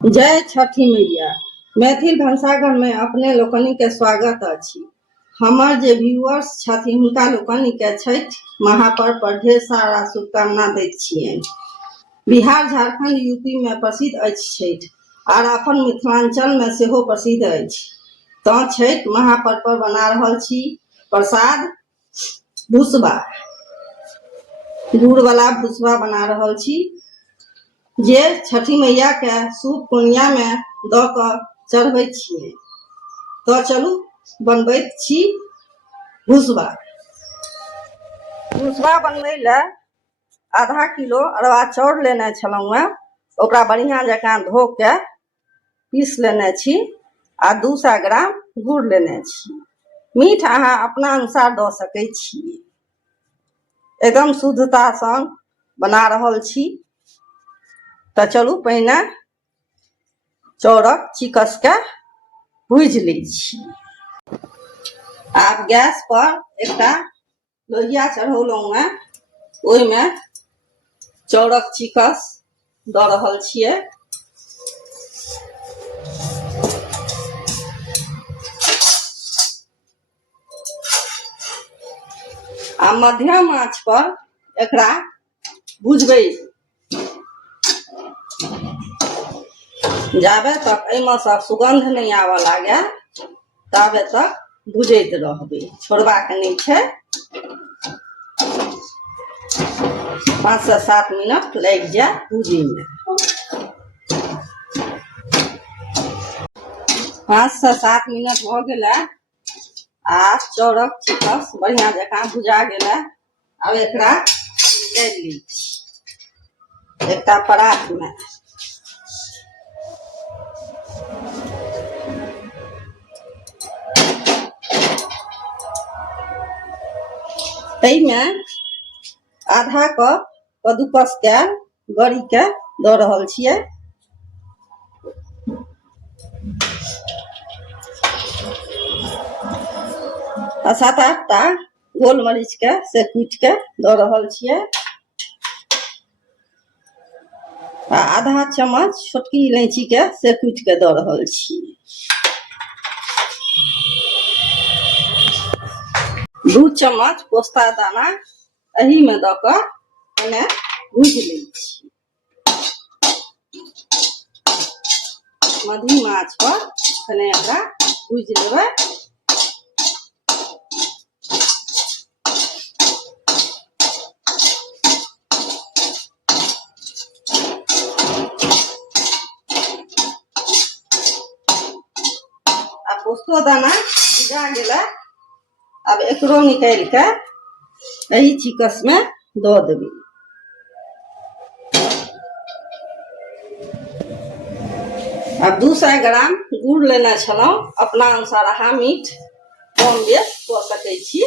जय छठी मैया। मैथिल भंसाघर में अपने लोकनि के स्वागत अछि। हमर जे व्यूअर्स छथि हुनका लोकनि के छठ महापर्व पर ढेर सारा शुभकामना दैत छियनि। बिहार, झारखंड, यूपी में प्रसिद्ध अछि छठ और अपन मिथिलांचल में सेहो प्रसिद्ध अछि। तो छठ महापर्व पर बना रहल छी प्रसाद भुसबा, गुड़ वाला भुसबा बना रहल छी जे छठी मैया के शुभ पुनिया में द क चढ़बै छियै। तो चलू बनबैत छी भुसबा। भुसबा बनबै ले आधा किलो अरवा चाउर लेने छलहुँ हैं, ओकरा बढ़िया जकाँ धो के पीस लेने छी आ 200 ग्राम गुड़ लेने छी। मीठ अहाँ अपना अनुसार द सकै छी। एकदम शुद्धता संग बना रहल छी। तो चलू पहिने चाउरक चिकस के भूज लै छी। आब गैस पर एकटा लोहिया चढ़ौलहुँ हैं, ओहिमे चाउरक चिकस द रहल छियै। आ मध्यम आंच पर एकरा भुजबै जाबे तक एहिमे से सुगंध नहीं आवे लागे ताबे तक भुजैत रहबै, छोड़बाक नहीं छै। 5 से 7 मिनट लागि जाए भुजै में। 5 से 7 मिनट भ गेलै आ चाउरक चिकस बढ़िया जकाँ भुजा गेलै। अब एकरा निकालि लै छी एकटा परात में। में आधा कप कद्दूकस कैल गरी के द रहल छियै। आ 7-8 टा गोल मरीच के से कूट के द रहल छियै। आ आधा चम्मच छोटकी इलायची के से कूट के द रहल छी। 2 चम्मच पोस्ता दाना एही में द क एने भूज लै छी। मध्यम आंच पर कने एकरा भूज लेबै। आ पोस्तो दाना भुजा गेलै। अब एकरो निकाल के एही चिकस में द देबै। अब 200 ग्राम गुड़ लेना छलहुँ, अपना अनुसार अहाँ मीठ कम बेस कऽ सकै छी।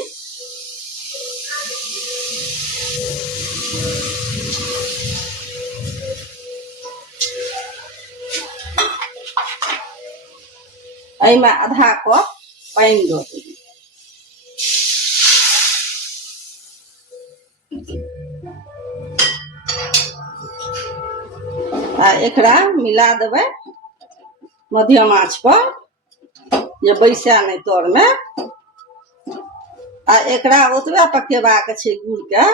एहिमे आधा कप पानी दऽ देबै। आ एकरा मिला देबै मध्यम आंच पर जे बैसे नहीं तर में। आ एकरा ओतबे पकेबाक छै गुड़ के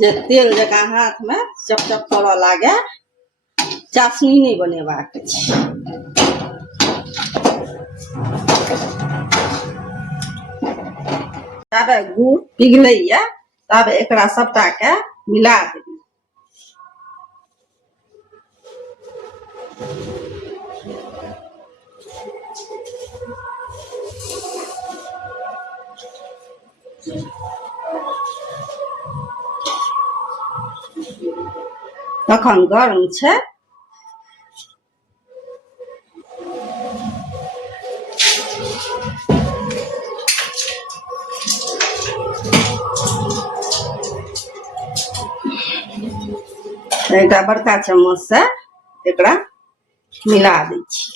जे तेल जकाँ हाथ में चपचप करऽ लागे, चाशनी नहीं बनेबाक छै। ताबे गुड़ पिघलैया ताबे एकरा सबटा के मिला देबै। तखन गरम छै। एकटा बड़का चम्मच से एकरा मिला दै छी।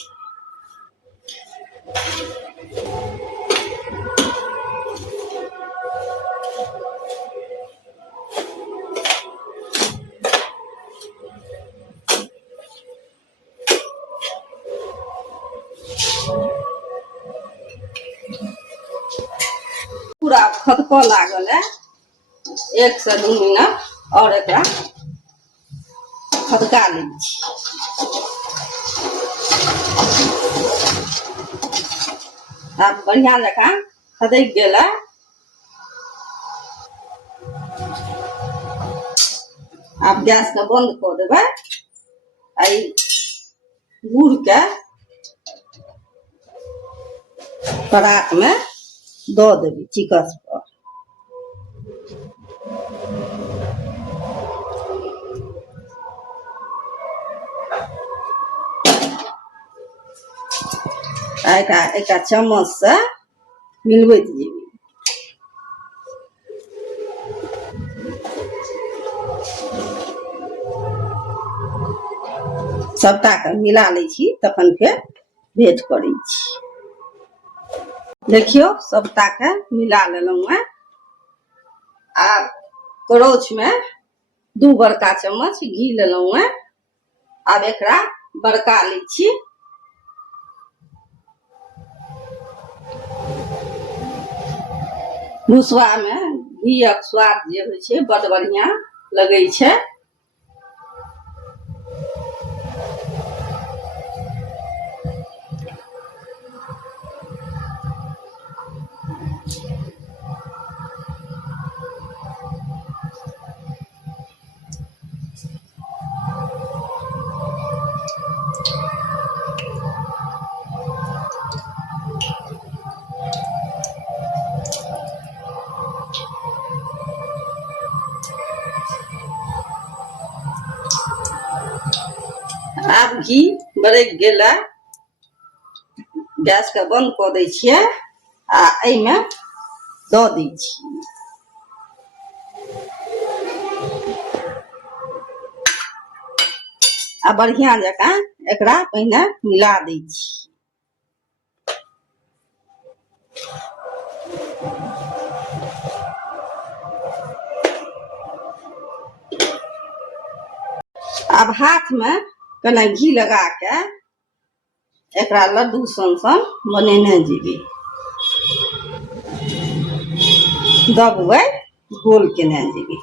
पूरा खदकऽ लागल है 1 से 2 मिनट और एकरा खदका लै छी। आब बढ़िया जकाँ खदकि गेल है। आब गैस के बंद कऽ देबै। आई गुड़ के परात में दऽ देबै चिकस पर। एकटा चम्मच से मिलबैत जेबै। सबटा के मिला लै छी तखन फेर भेंट करै छी। देखियो सबटा के मिला लेलहुँ हैं। आब करछ में 2 बड़का चम्मच घी लेलहुँ हैं। आब एकरा बड़का लै छी। भुसवा में घीक स्वाद जे होइ छै बड़ बढ़िया लगै छै। आब घी बरक गेलै। गैस के बंद कऽ दै छियै आ एहिमे दऽ दै छी। आ बढ़िया जकाँ एकरा पहिने मिला दै छी। अब हाथ में कने घी लगा के एकरा लड्डू सन बनेने जेबै। दबबै गोल केने जेबै।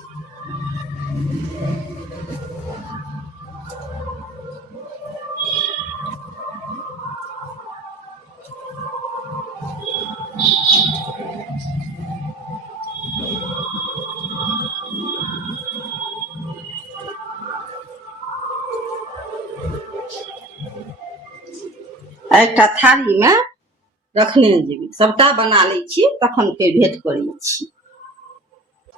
एकटा थारी में रखने जेबै। सबटा बना लै छी तखन फेर भेंट करै छी।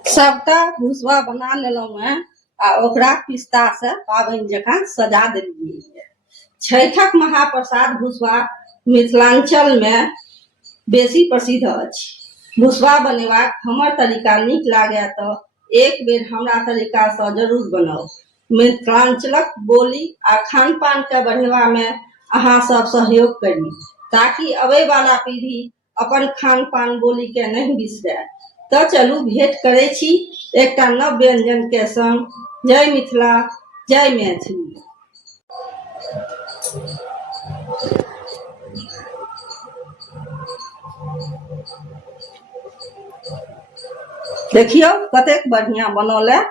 सबटा भुसवा बना लेलहुँ हैं आ ओकरा पिस्ता से पाबनि जकाँ सजा देलियै। छठक महाप्रसाद भुसवा मिथिलांचल में बेसी प्रसिद्ध अछि। भुसवा बनेबाक हमर तरीका नीक लागै तऽ एक बेर हमरा तरीका से जरूर बनाउ। मिथिलांचलक बोली आ खान पान के बढ़ेबा में अहाँ सब सहयोग करी ताकि अबै वाला पीढ़ी अपन खान पान बोली के नहीं बिसरै। तो चलू भेंट करै छी एकटा नव व्यंजन के संग। जय मिथिला, जय मैथिली। देखियो कतेक बढ़िया बनल है।